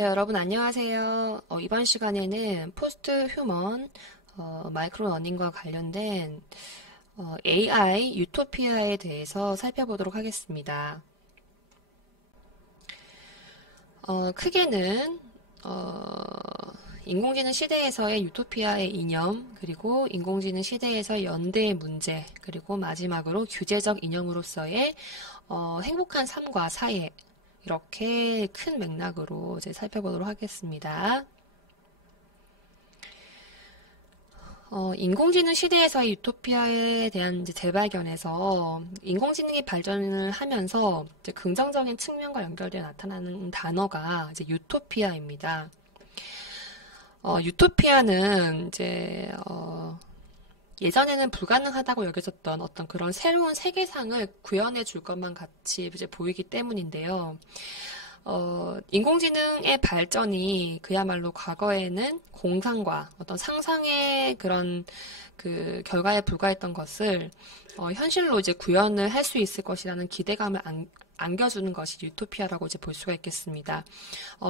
네, 여러분 안녕하세요. 이번 시간에는 포스트 휴먼 마이크로 러닝과 관련된 AI 유토피아에 대해서 살펴보도록 하겠습니다. 크게는 인공지능 시대에서의 유토피아의 이념, 그리고 인공지능 시대에서 연대의 문제, 그리고 마지막으로 규제적 이념으로서의 행복한 삶과 사회, 이렇게 큰 맥락으로 이제 살펴보도록 하겠습니다. 인공지능 시대에서의 유토피아에 대한 이제 재발견에서 인공지능이 발전을 하면서 이제 긍정적인 측면과 연결되어 나타나는 단어가 이제 유토피아입니다. 유토피아는 이제 예전에는 불가능하다고 여겨졌던 어떤 그런 새로운 세계상을 구현해 줄 것만 같이 이제 보이기 때문인데요. 인공지능의 발전이 그야말로 과거에는 공상과 어떤 상상의 그런 그 결과에 불과했던 것을 현실로 이제 구현을 할 수 있을 것이라는 기대감을 안겨주는 것이 유토피아라고 이제 볼 수가 있겠습니다.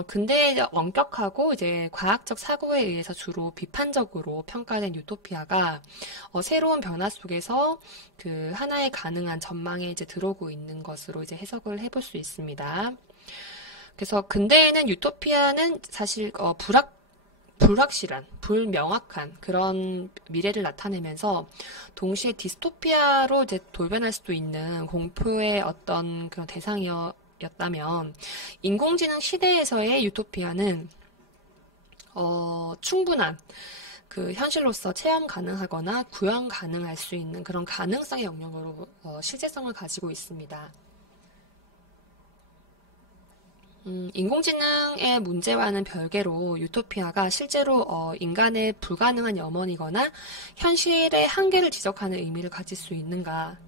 근데 이제 엄격하고 이제 과학적 사고에 의해서 주로 비판적으로 평가된 유토피아가 새로운 변화 속에서 그 하나의 가능한 전망에 이제 들어오고 있는 것으로 이제 해석을 해볼 수 있습니다. 그래서 근대에는 유토피아는 사실 불확실한, 불명확한 그런 미래를 나타내면서 동시에 디스토피아로 이제 돌변할 수도 있는 공포의 어떤 그런 대상이었다면 인공지능 시대에서의 유토피아는 충분한 그 현실로서 체험 가능하거나 구현 가능할 수 있는 그런 가능성의 영역으로 실제성을 가지고 있습니다. 인공지능의 문제와는 별개로 유토피아가 실제로 인간의 불가능한 염원이거나 현실의 한계를 지적하는 의미를 가질 수 있는가?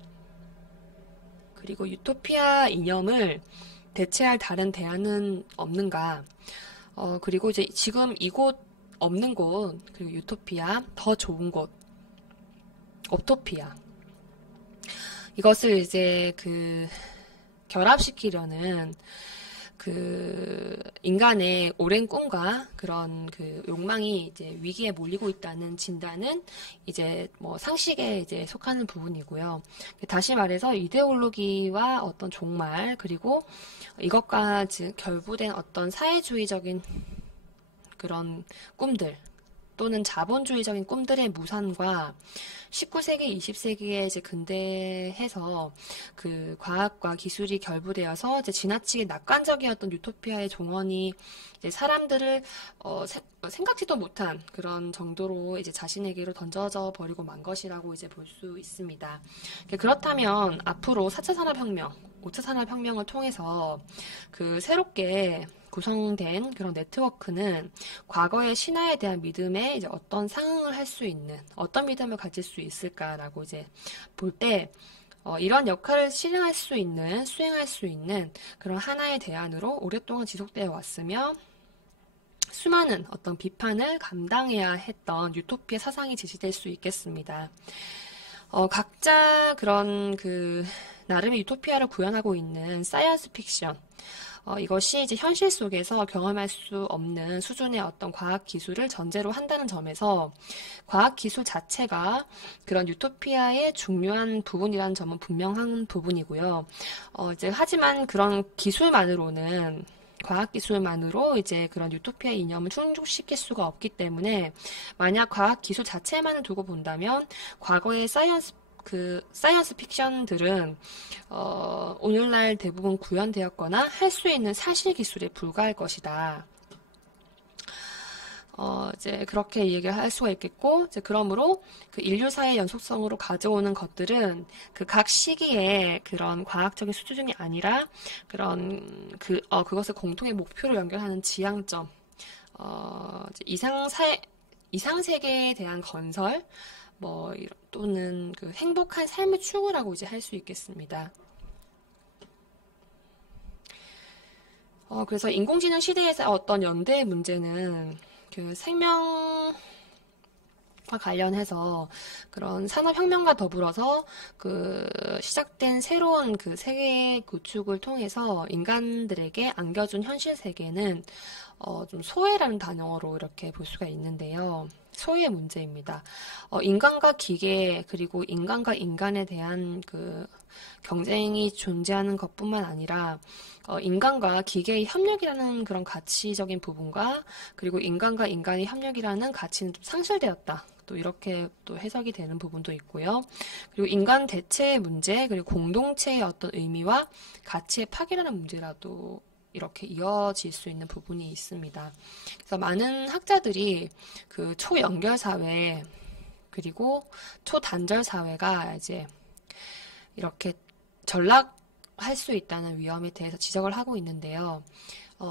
그리고 유토피아 이념을 대체할 다른 대안은 없는가? 그리고 이제 지금 이곳 없는 곳, 그리고 유토피아, 더 좋은 곳, 옵토피아. 이것을 이제 결합시키려는 그 인간의 오랜 꿈과 그런 그 욕망이 이제 위기에 몰리고 있다는 진단은 이제 뭐 상식에 이제 속하는 부분이고요. 다시 말해서 이데올로기와 어떤 종말 그리고 이것과 결부된 어떤 사회주의적인 그런 꿈들 또는 자본주의적인 꿈들의 무산과 19세기, 20세기에 이제 근대해서 그 과학과 기술이 결부되어서 이제 지나치게 낙관적이었던 유토피아의 종언이 이제 사람들을 생각지도 못한 그런 정도로 이제 자신에게로 던져져 버리고 만 것이라고 이제 볼 수 있습니다. 그렇다면 앞으로 4차 산업혁명, 5차 산업혁명을 통해서 그 새롭게 구성된 그런 네트워크는 과거의 신화에 대한 믿음에 이제 어떤 상응을 할 수 있는, 어떤 믿음을 가질 수 있을까라고 이제 볼 때, 이런 역할을 수행할 수 있는 그런 하나의 대안으로 오랫동안 지속되어 왔으며, 수많은 어떤 비판을 감당해야 했던 유토피아 사상이 제시될 수 있겠습니다. 각자 그런 나름의 유토피아를 구현하고 있는 사이언스 픽션, 이것이 이제 현실 속에서 경험할 수 없는 수준의 어떤 과학 기술을 전제로 한다는 점에서 과학 기술 자체가 그런 유토피아의 중요한 부분이라는 점은 분명한 부분이고요. 하지만 그런 기술만으로는 과학기술만으로 이제 그런 유토피아 이념을 충족시킬 수가 없기 때문에 만약 과학기술 자체만을 두고 본다면 과거의 사이언스 픽션들은 오늘날 대부분 구현되었거나 할 수 있는 사실 기술에 불과할 것이다. 이제 그렇게 얘기를 할 수가 있겠고, 이제 그러므로 그 인류사의 연속성으로 가져오는 것들은 그 각 시기에 그런 과학적인 수준이 아니라 그것을 공통의 목표로 연결하는 지향점, 이상세계에 대한 건설, 또는 그 행복한 삶의 추구라고 이제 할 수 있겠습니다. 그래서 인공지능 시대에서 어떤 연대의 문제는 그 관련해서 그런 산업혁명과 더불어서 그 시작된 새로운 그 세계 구축을 통해서 인간들에게 안겨준 현실 세계는 좀 소외라는 단어로 이렇게 볼 수가 있는데요. 소외의 문제입니다. 인간과 기계 그리고 인간과 인간에 대한 그 경쟁이 존재하는 것뿐만 아니라 인간과 기계의 협력이라는 그런 가치적인 부분과 그리고 인간과 인간의 협력이라는 가치는 좀 상실되었다. 또 이렇게 또 해석이 되는 부분도 있고요. 그리고 인간 대체의 문제 그리고 공동체의 어떤 의미와 가치의 파괴라는 문제라도 이렇게 이어질 수 있는 부분이 있습니다. 그래서 많은 학자들이 그 초연결 사회 그리고 초단절 사회가 이제 이렇게 전락할 수 있다는 위험에 대해서 지적을 하고 있는데요.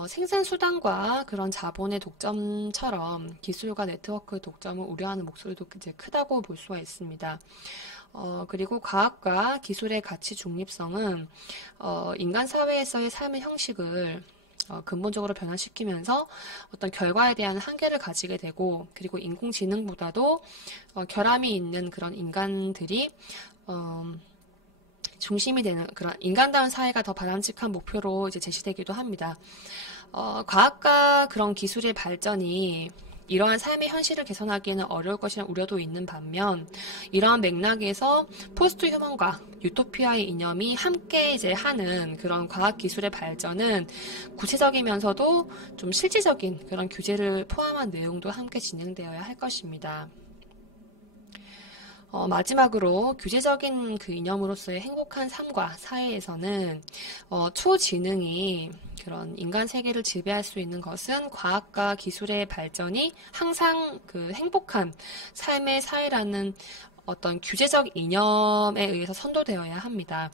생산수단과 그런 자본의 독점처럼 기술과 네트워크의 독점을 우려하는 목소리도 이제 크다고 볼 수가 있습니다. 그리고 과학과 기술의 가치 중립성은 인간 사회에서의 삶의 형식을 근본적으로 변화시키면서 어떤 결과에 대한 한계를 가지게 되고 그리고 인공지능보다도 결함이 있는 그런 인간들이 중심이 되는 그런 인간다운 사회가 더 바람직한 목표로 이제 제시되기도 합니다. 과학과 그런 기술의 발전이 이러한 삶의 현실을 개선하기에는 어려울 것이라는 우려도 있는 반면 이러한 맥락에서 포스트 휴먼과 유토피아의 이념이 함께 이제 하는 그런 과학 기술의 발전은 구체적이면서도 좀 실질적인 그런 규제를 포함한 내용도 함께 진행되어야 할 것입니다. 마지막으로 규제적인 그 이념으로서의 행복한 삶과 사회에서는 초지능이 그런 인간 세계를 지배할 수 있는 것은 과학과 기술의 발전이 항상 그 행복한 삶의 사회라는 어떤 규제적 이념에 의해서 선도되어야 합니다.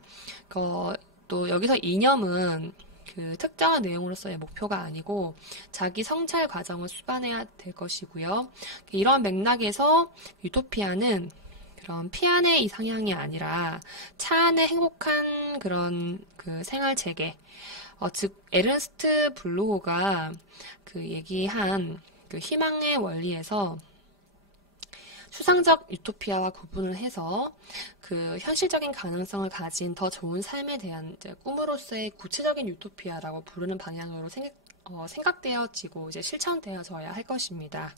또 여기서 이념은 그 특정한 내용으로서의 목표가 아니고 자기 성찰 과정을 수반해야 될 것이고요. 이런 맥락에서 유토피아는 그런 피안의 이상향이 아니라 차 안의 행복한 그런 그 생활 체계, 즉 에른스트 블루호가 그 얘기한 그 희망의 원리에서 추상적 유토피아와 구분을 해서 그 현실적인 가능성을 가진 더 좋은 삶에 대한 이제 꿈으로서의 구체적인 유토피아라고 부르는 방향으로 생각되어지고 이제 실천되어져야 할 것입니다.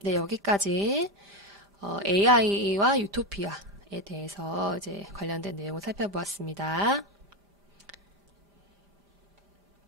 네, 여기까지 AI와 유토피아에 대해서 이제 관련된 내용을 살펴보았습니다.